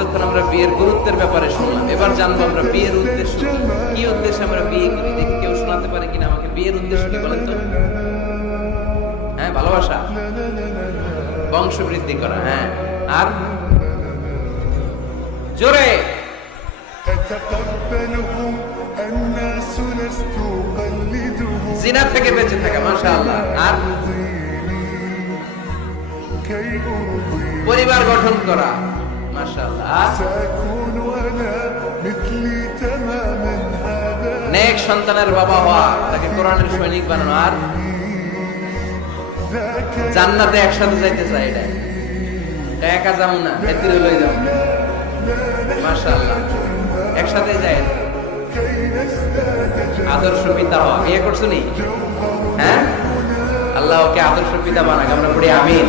এতক্ষণ আমরা বিয়ের গুরুত্বের ব্যাপারে শুনলাম, এবার জানবো আমরা বিয়ের উদ্দেশ্য কি উদ্দেশ্যে আমরা বিয়ে করি। দেখি কেউ শোনাতে পারে কিনা আমাকে বিয়ের উদ্দেশ্য কি বলেন তো? হ্যাঁ, ভালোবাসা, বংশ বৃদ্ধি করা। হ্যাঁ, আর জোরে জিনা থেকে বেঁচে থাকা, মাশাআল্লাহ। আর পরিবার গঠন করা, মাশাআল্লাহ। আর নেক সন্তানের বাবা হওয়া, তাকে কোরআনের সৈনিক বানানো। আর জান্নাতে একসাথে যাইতে চাই, এটা একা যাবো না, এতিরে লই যাবো, মাশাআল্লাহ, একসাথে যায়। আদর্শ পিতা হওয়া, বিয়ে করছো নি? হ্যাঁ, আল্লাহ ওকে আদর্শ পিতা বানাক, আমরা পড়ি আমিন।